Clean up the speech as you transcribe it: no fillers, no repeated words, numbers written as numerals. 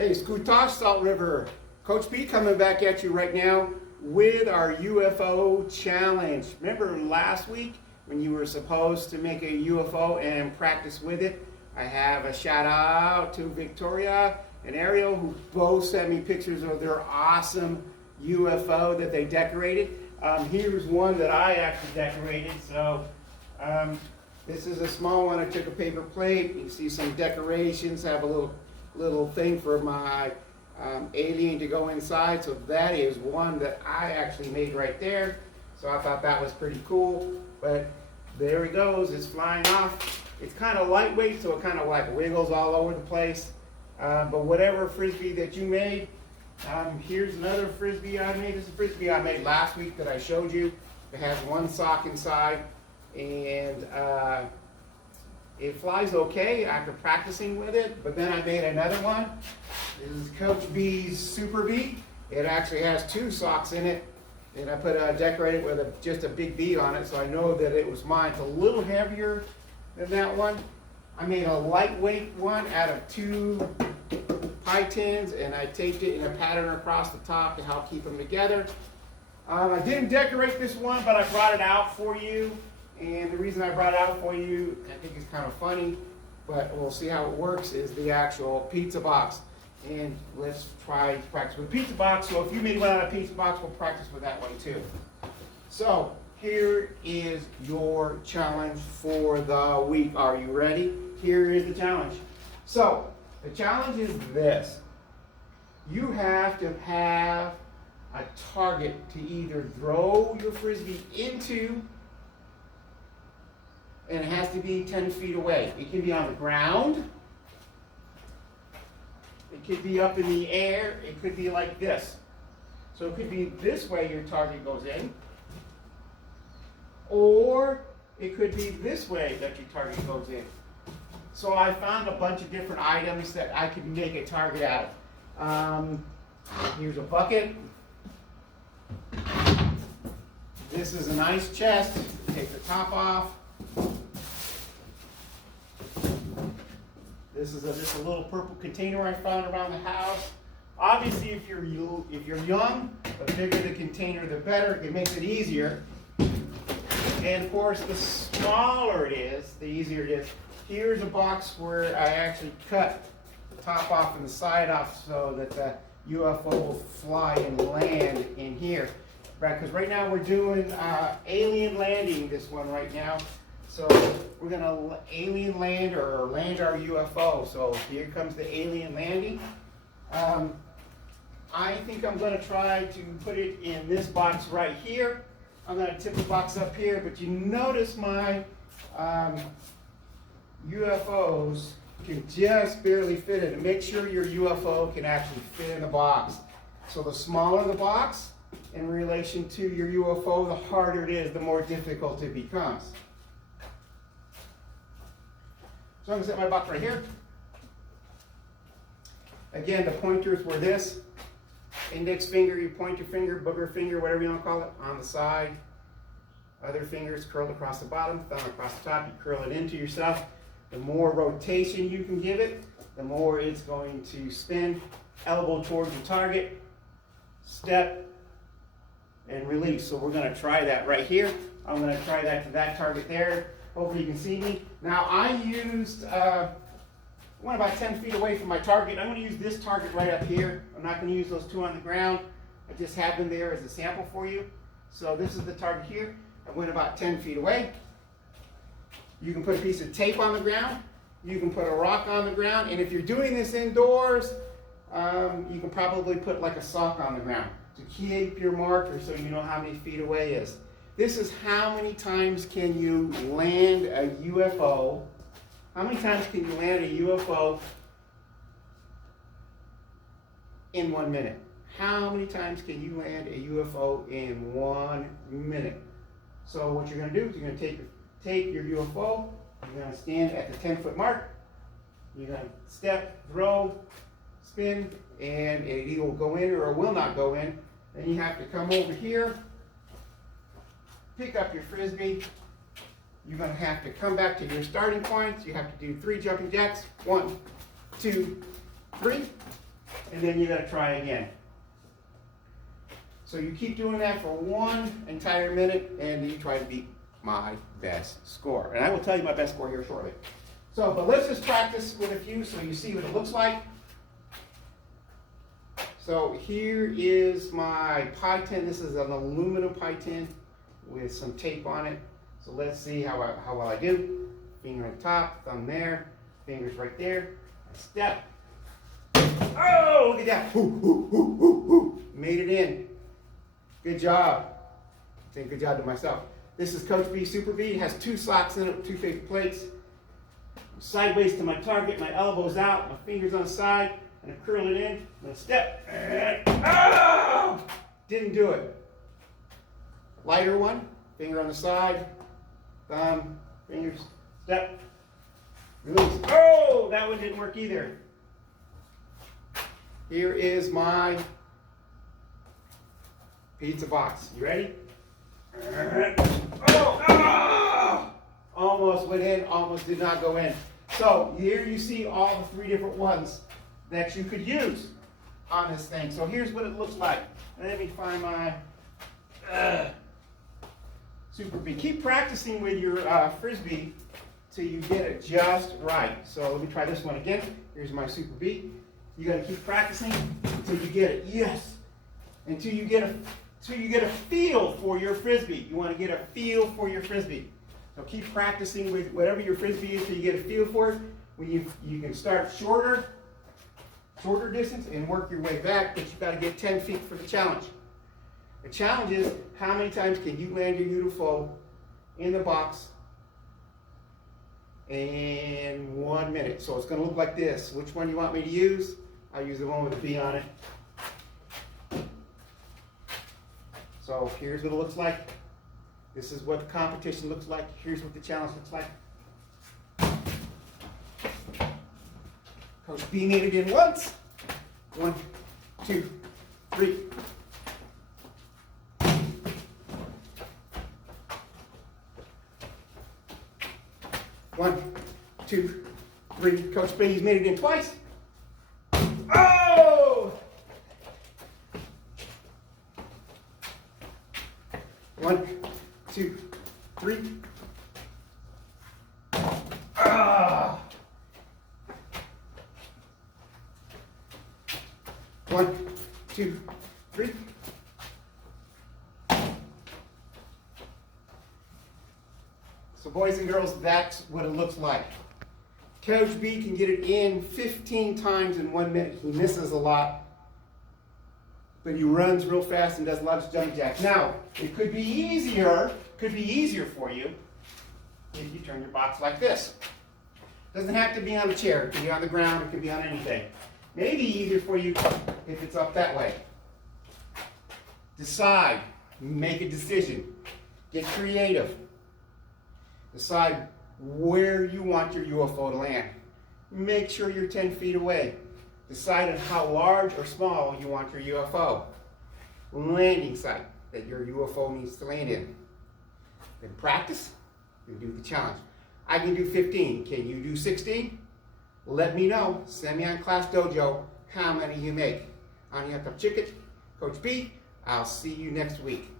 Hey, Scootosh, Salt River. Coach B coming back at you right now with our UFO challenge. Remember last week when you were supposed to make a UFO and practice with it? I have a shout out to Victoria and Ariel who both sent me pictures of their awesome UFO that they decorated. Here's one that I actually decorated. So this is a small one. I took a paper plate. You can see some decorations. I have a little thing for my alien to go inside. So that is one that I actually made right there. So I thought that was pretty cool. But there it goes. It's flying off. It's kind of lightweight, so it kind of like wiggles all over the place. But whatever frisbee that you made, here's another frisbee I made. This is a frisbee I made last week that I showed you. It has one sock inside, and it flies okay after practicing with it. But then I made another one. This is Coach B's Super Bee. It actually has two socks in it, and I put decorated with just a big bee on it, so I know that it was mine. It's a little heavier than that one. I made a lightweight one out of 2 pie tins, and I taped it in a pattern across the top to help keep them together. I didn't decorate this one, but I brought it out for you. And the reason I brought it out for you, I think it's kind of funny, but we'll see how it works, is the actual pizza box. And let's try to practice with pizza box. So if you made one out of pizza box, we'll practice with that one too. So here is your challenge for the week. Are you ready? Here is the challenge. So the challenge is this. You have to have a target to either throw your frisbee into, and it has to be 10 feet away. It can be on the ground. It could be up in the air. It could be like this. So it could be this way your target goes in. Or it could be this way that your target goes in. So I found a bunch of different items that I could make a target out of. Here's a bucket. This is an ice chest. Take the top off. This is just a little purple container I found around the house. Obviously, if you're young, the bigger the container, the better. It makes it easier. And of course, the smaller it is, the easier it is. Here's a box where I actually cut the top off and the side off so that the UFO will fly and land in here. Right, because right now we're doing Alien Landing, this one right now. So we're going to alien land or land our UFO. So here comes the alien landing. I think I'm going to try to put it in this box right here. I'm going to tip the box up here, but you notice my UFOs can just barely fit in. Make sure your UFO can actually fit in the box. So the smaller the box in relation to your UFO, the harder it is, the more difficult it becomes. So I'm going to set my box right here. Again, the pointers were this. Index finger, your pointer finger, booger finger, whatever you want to call it, on the side. Other fingers curled across the bottom, thumb across the top. You curl it into yourself. The more rotation you can give it, the more it's going to spin. Elbow towards the target. Step and release. So we're going to try that right here. I'm going to try that to that target there. Hopefully you can see me. Now I used, I went about 10 feet away from my target. I'm going to use this target right up here. I'm not going to use those 2 on the ground. I just have them there as a sample for you. So this is the target here. I went about 10 feet away. You can put a piece of tape on the ground. You can put a rock on the ground. And if you're doing this indoors, you can probably put like a sock on the ground to keep your marker so you know how many feet away is. This is how many times can you land a UFO. How many times can you land a UFO in 1 minute? How many times can you land a UFO in 1 minute? So what you're going to do is you're going to take your UFO, you're going to stand at the 10-foot mark, you're going to step, throw, spin, and it either will go in or it will not go in. Then you have to come over here, pick up your frisbee. You're going to have to come back to your starting points. You have to do 3 jumping jacks. 1, 2, 3. and then you got to try again. So you keep doing that for 1 entire minute, and you try to beat my best score. And I will tell you my best score here shortly. So, but let's just practice with a few so you see what it looks like. So here is my pie tin. This is an aluminum pie tin with some tape on it. So let's see how well I do. Finger on top, thumb there, fingers right there. I step. Oh, look at that. Made it in. Good job. I'm saying good job to myself. This is Coach B Super B. It has 2 slots in it with 2 favorite plates. I'm sideways to my target, my elbows out, my fingers on the side, and I curl it in. And I step. Oh! Didn't do it. Lighter one, finger on the side, thumb, fingers, step, release. Oh, that one didn't work either. Here is my pizza box. You ready? Oh! Almost went in, almost did not go in. So here you see all the 3 different ones that you could use on this thing. So here's what it looks like. Let me find my Super B. Keep practicing with your Frisbee till you get it just right. So let me try this one again. Here's my Super B. You got to keep practicing until you get it. Yes. Until you get a feel for your Frisbee. You want to get a feel for your Frisbee. So keep practicing with whatever your Frisbee is till you get a feel for it. When you can start shorter distance and work your way back, but you've got to get 10 feet for the challenge. The challenge is how many times can you land your UFO in the box in 1 minute. So it's going to look like this. Which one you want me to use? I'll use the one with the B on it. So here's what it looks like. This is what the competition looks like. Here's what the challenge looks like. Coach B made it in once. 1, 2, 3. One, 2, 3. Coach B's made it in twice. Oh! 1, 2, 3. Ah! 1, 2, 3. So boys and girls, that's what it looks like. Coach B can get it in 15 times in 1 minute. He misses a lot, but he runs real fast and does a lot of jumping jacks. Now, it could be easier for you if you turn your box like this. Doesn't have to be on a chair. It can be on the ground. It can be on anything. Maybe easier for you if it's up that way. Decide. Make a decision. Get creative. Decide where you want your UFO to land. Make sure you're 10 feet away. Decide on how large or small you want your UFO. Landing site that your UFO needs to land in. Then practice and do the challenge. I can do 15. Can you do 16? Let me know. Send me on Class Dojo how many you make. On Yuck Up Chicken, Coach B. I'll see you next week.